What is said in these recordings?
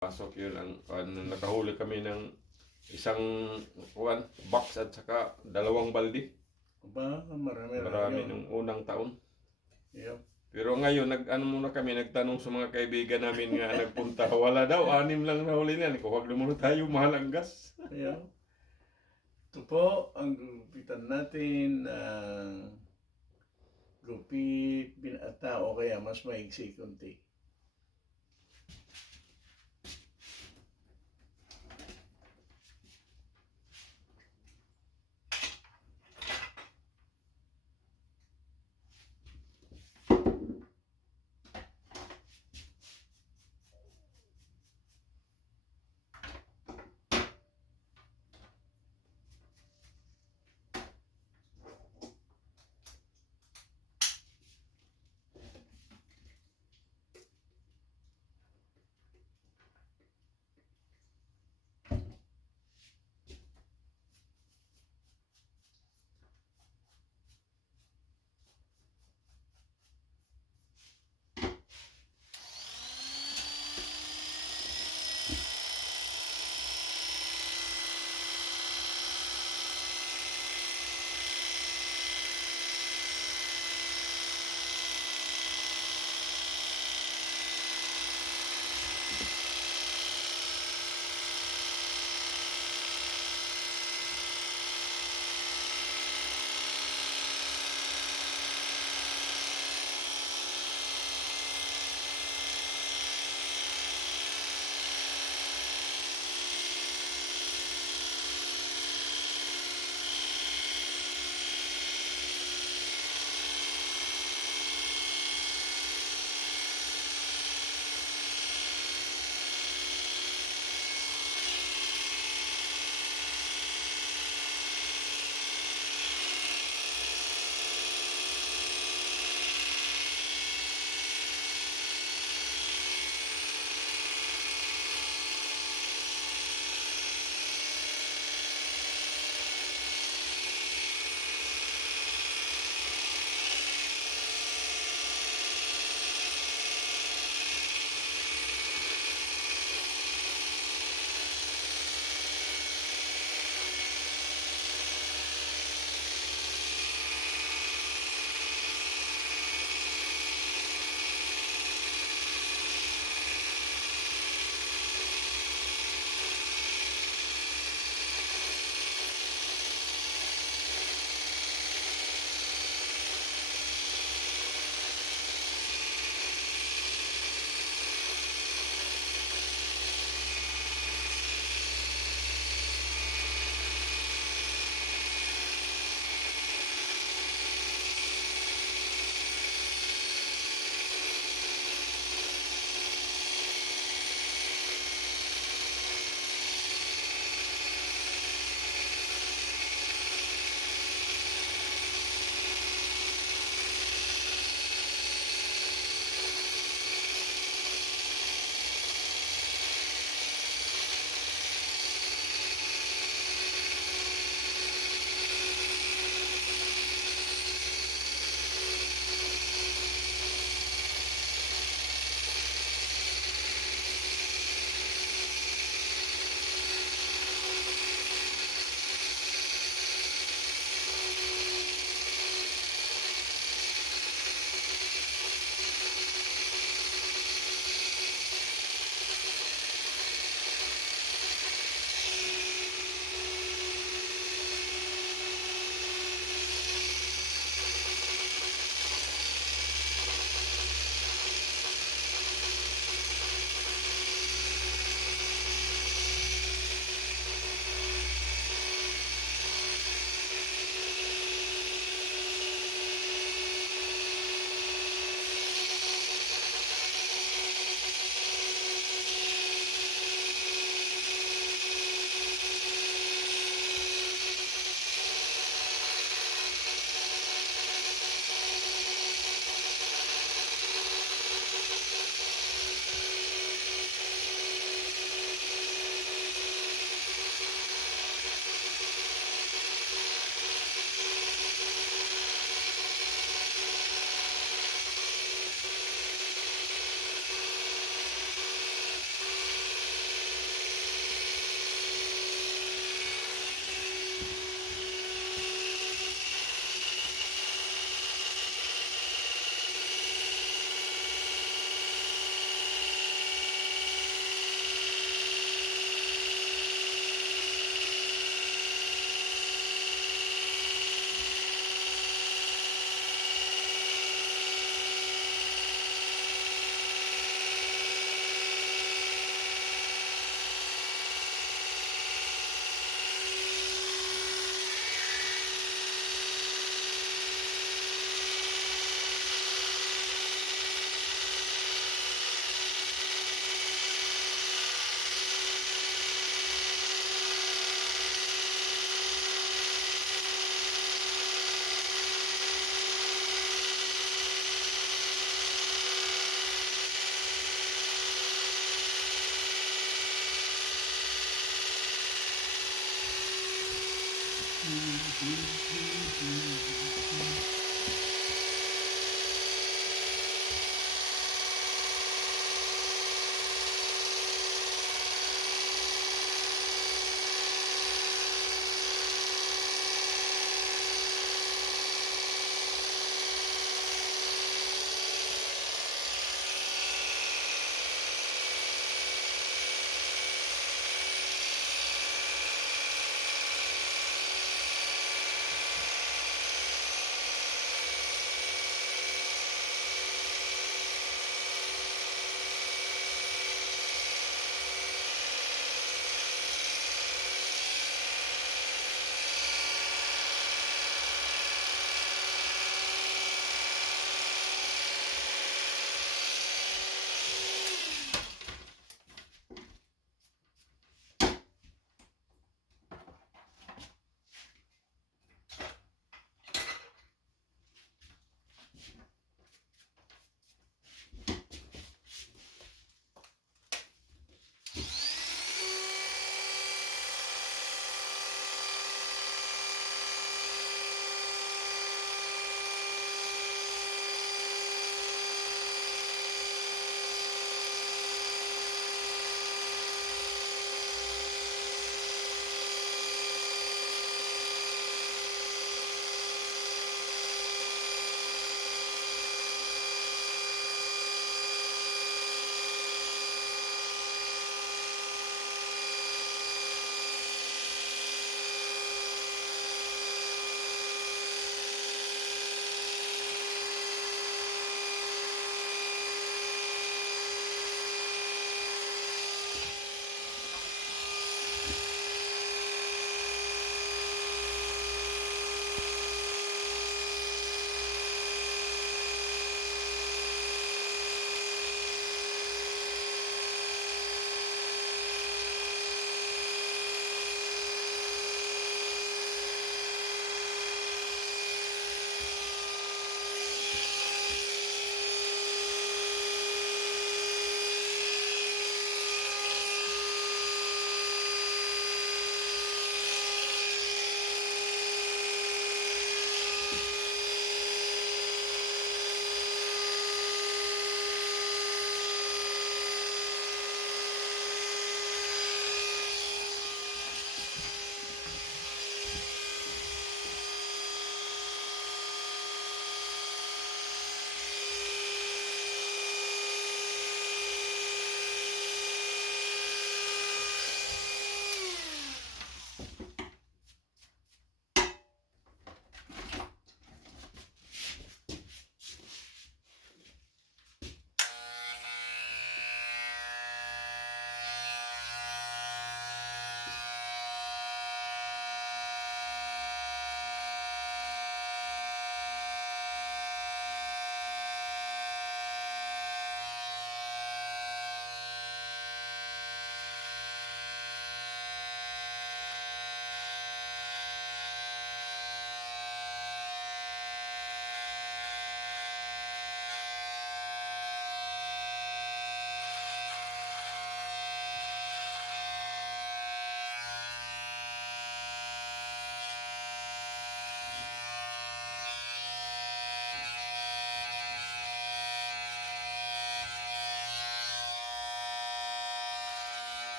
Pasok yun nakahuli kami ng isang box at saka 2 balde. Marami nung unang taon. Yep. Pero ngayon muna kami, nagtanong sa mga kaibigan namin nga nagpunta, wala daw, 6 lang nahuli niyan. Huwag na muna tayo, mahal ang gas. Yep. Ito po ang gupitan natin ng gupit binata o kaya mas maigsi kunti.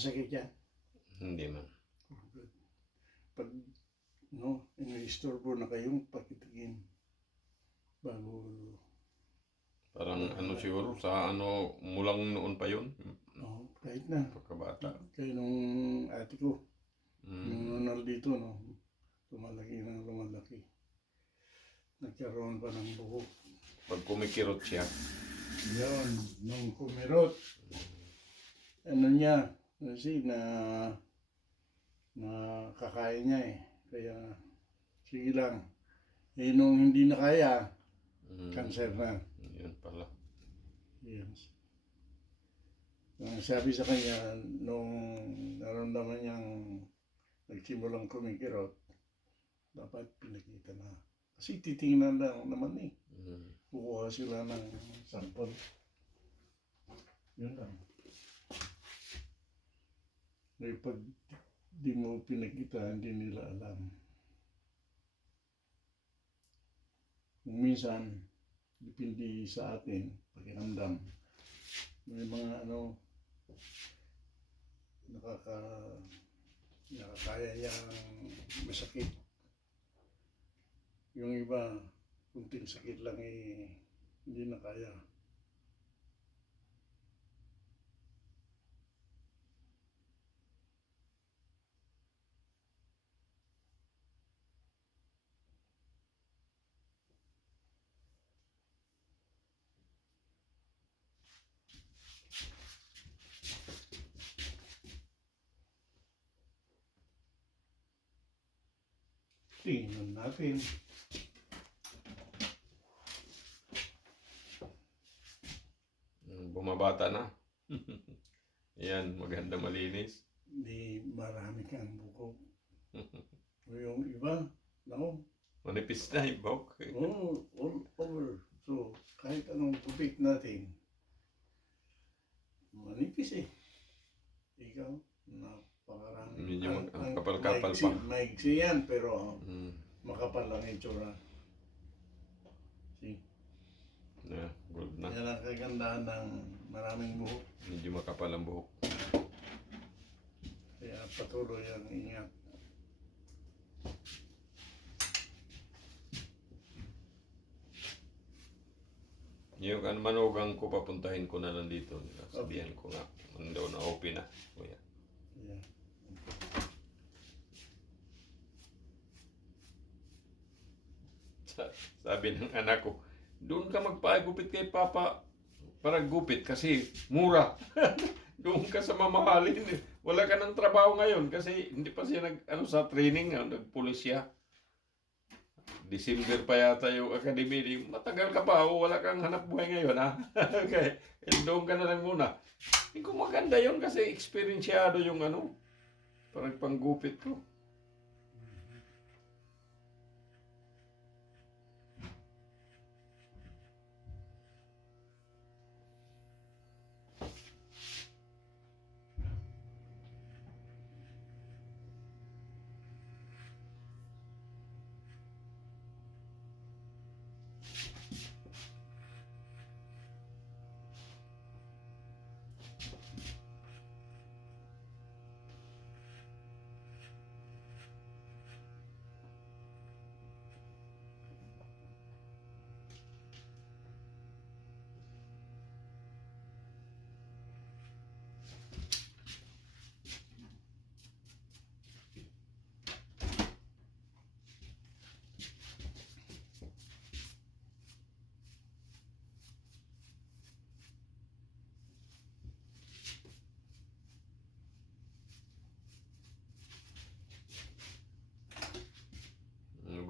Masakit yan. Hindi man. Pag, no, in-istorbo na kayong pakitigin bago, Parang ano siguro, sa ano, mulang noon pa yun. kahit na. Pagkabata. Kaya nung ate ko, Mm. nung dito, no, lumalaki ng lumalaki. Nagkaroon pa ng buhok. Pag kumikirot siya. Yun, nung kumirot, ano niya, kasi na kakain niya eh. Kaya, sige lang. Eh, nung hindi na kaya, cancer na. Yun pala. Yes. Ang sabi sa kanya, nung naramdaman niyang nagsimulang kumikirot, dapat pinakita na. Kasi titingnan lang naman eh. Kukuha sila ng sample. Yun lang. Eh, pag di mo pinakita, hindi nila alam. Kung minsan, depende sa atin, pakiramdam. May mga ano, nakakaya niyang masakit. Yung iba, kunting sakit lang eh, hindi na kaya. Tingnan natin. Bumabata na. Yan, maganda malinis. Hindi marami kang buko. O yung iba, no? Manipis na yung buhok. All over. So, kahit anong gupit natin, manipis eh. Ikaw, napakarami. Medyo ang kapal-kapal pa. Maigsi yan, pero makapal lang yung tsura. See? Yeah, good na. Yan ang kagandahan ng maraming buhok. Medyo makapal ang buhok. Kaya patuloy ang ingat. Yung manugang ko, papuntahin ko na lang dito. Sabihan ko nga, nandun na open na. Kuya. Yeah. Sabi ng anak ko, doon ka magpagupit kay Papa para gupit kasi mura. Doon ka sa mamahalin. Wala ka ng trabaho ngayon kasi hindi pa siya sa training, nagpulis siya. December pa yata yung academy. Matagal ka pa, wala kang hanap buhay ngayon ha. Okay, doon ka na lang muna. Hindi ko maganda yun kasi experienceado yung parang panggupit ko.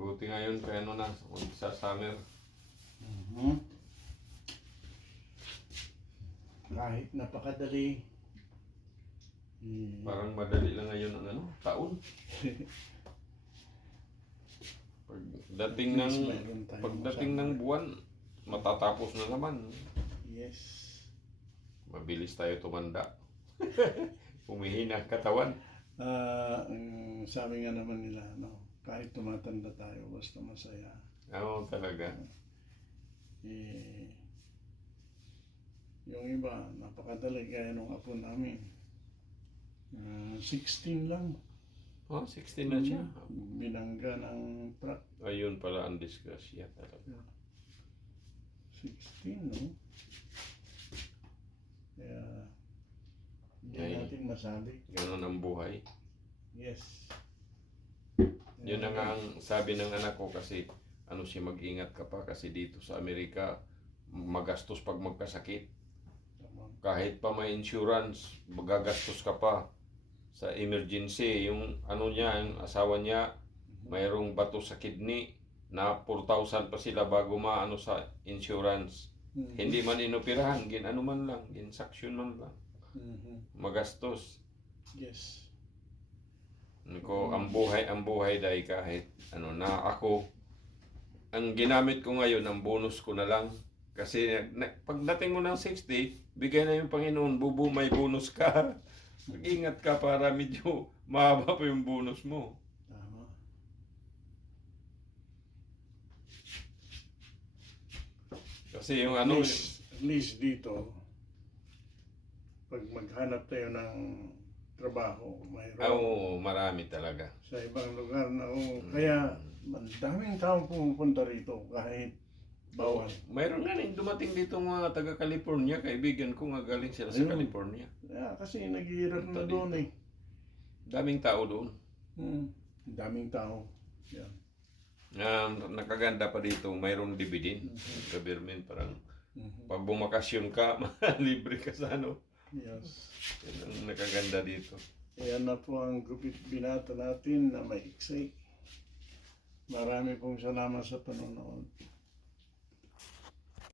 Buti ngayon kaya sa summer. Kahit napakadali. Parang madali lang ngayon ang taon. Pagdating ng buwan, matatapos na naman. Yes. Mabilis tayo tumanda. Humihina ang katawan. Sabi nga naman nila, kahit tumatanda tayo, basta masaya. Oo, talaga. Yung iba, napakadali kaya nung apo namin. 16 lang. Oh, 16 na siya. Binangga ng truck. Ayun pala ang disgrasya talaga. 16, no? Kaya, hindi Ay. natin masabi. Ganun ang buhay. Yes. Yun na nga ang sabi ng anak ko kasi ano siya, mag-ingat ka pa kasi dito sa Amerika magastos pag magkasakit. Tama. Kahit pa may insurance, magagastos ka pa sa emergency. Yung ano niya, yung asawa niya, mayroong bato sa kidney na 4,000 pa sila bago maano sa insurance. Mhm. Hindi man inoperahan, ano man lang, ginsaksyon man lang. Mhm. Magastos. Yes. Ko ang buhay dahil kahit ano na ako, ang ginamit ko ngayon, ang bonus ko na lang. Kasi pagdating mo ng 60, bigay na yung Panginoon, may bonus ka. Mag-ingat ka para medyo mahaba pa yung bonus mo. Tama. Kasi yung At ano, least dito, pag maghanap tayo ng trabaho, mayroon. marami talaga. Sa ibang lugar na, kaya daming tao pumupunta rito kahit bawal. Mayroon nga rin dumating dito mga taga-California, kaibigan ko nga galing sila sa Ayun. California. Kasi naghihirap na Punta doon dito. Daming tao doon. Daming tao. Yan. Nakaganda pa dito, mayroong dividend. Government parang Mhm. pag bumakasyon ka, libre ka sa ano. Yes. Yan ang nakaganda dito. Yan na po ang gupit binata natin na maiksi. Marami pong salamat sa panonood.